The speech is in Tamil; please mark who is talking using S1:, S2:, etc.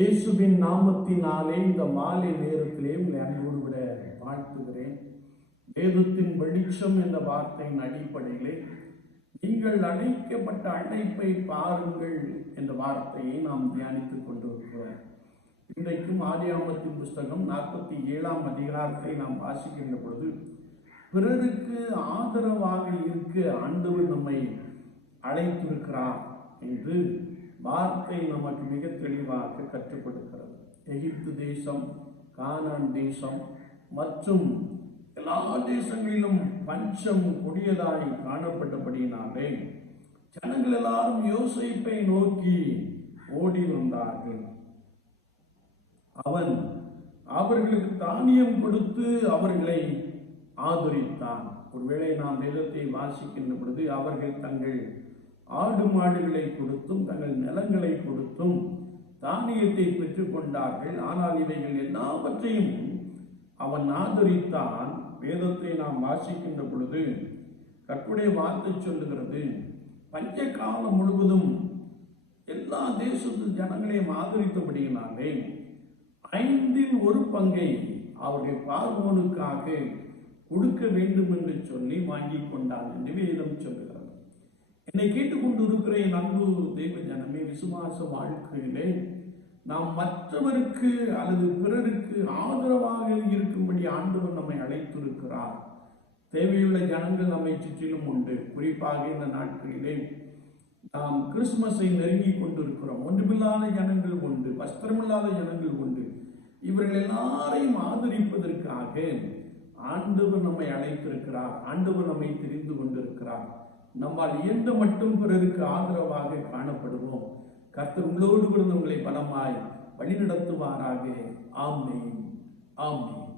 S1: இயேசுவின் நாமத்தினாலே இந்த மாலை நேரத்திலே உங்களை அன்போடு விட வாழ்த்துகிறேன். வேதத்தின் வெளிச்சம் என்ற வார்த்தையின் அடிப்படையிலே நீங்கள் அழைக்கப்பட்ட அழைப்பை பாருங்கள் என்ற வார்த்தையை நாம் தியானித்துக் கொண்டிருக்கிறோம். இன்றைக்கும் ஆதியாமத்தின் புஸ்தகம் நாற்பத்தி ஏழாம் அதிகாரத்தை நாம் வாசிக்கின்ற பொழுது பிறருக்கு ஆதரவாக இருக்க ஆண்டவர் நம்மை அழைத்திருக்கிறார். என்று வார்த்தை நமக்கு மிக தெளிவாக கற்றுக் கொடுக்கிறது எகிப்து தேசம் கானான் தேசம் மற்றும் எல்லா தேசங்களிலும் பஞ்சம் கொடியதாய் காணப்பட்டபடியினாலே ஜனங்கள் எல்லாரும் யோசிப்பை நோக்கி ஓடி வந்தார்கள். அவன் அவர்களுக்கு தானியம் கொடுத்து அவர்களை ஆதரித்தான். ஒருவேளை நாம் வேதத்தை வாசிக்கின்ற பொழுது அவர்கள் தங்கள் ஆடு மாடுகளை கொடுத்தும் தங்கள் நிலங்களை கொடுத்தும் தானியத்தை பெற்றுக் கொண்டார்கள். ஆனால் இவைகள் எல்லாவற்றையும் அவன் ஆதரித்தான். வேதத்தை நாம் வாசிக்கின்ற பொழுது கற்புடைய வார்த்தை சொல்லுகிறது பஞ்ச காலம் முழுவதும் எல்லா தேசத்து ஜனங்களையும் ஆதரித்தபடியினாலே ஐந்தில் ஒரு பங்கை அவருடைய பார்வோனுக்காக கொடுக்க வேண்டும் என்று சொல்லி வாங்கி கொண்டான் என்று வேதம் சொல்லுகிறது. என்னை கேட்டுக்கொண்டு இருக்கிறேன் அன்பு தெய்வ ஜனமே விசுவாச வாழ்க்கையிலே நாம் மற்றவருக்கு அல்லது பிறருக்கு ஆதரவாக இருக்கும்படி ஆண்டவர் நம்மை அழைத்திருக்கிறார். தேவையுள்ள ஜனங்கள் நம்மை சுற்றிலும் உண்டு. குறிப்பாக இந்த நாட்களிலே நாம் கிறிஸ்துமஸை நெருங்கி கொண்டிருக்கிறோம். ஒன்றுமில்லாத ஜனங்கள் உண்டு வஸ்திரமில்லாத ஜனங்கள் உண்டு. இவர்கள் எல்லாரையும் ஆதரிப்பதற்காக ஆண்டவர் நம்மை அழைத்திருக்கிறார். ஆண்டவர் நம்மை தெரிந்து கொண்டிருக்கிறார். நம்மால் இயன்ற மட்டும் பிறருக்கு ஆதரவாக காணப்படுவோம். கர்த்தர் உங்களோடு கூட உங்களை பலமாய் வழிநடத்துவாராக. ஆமென். ஆமென்.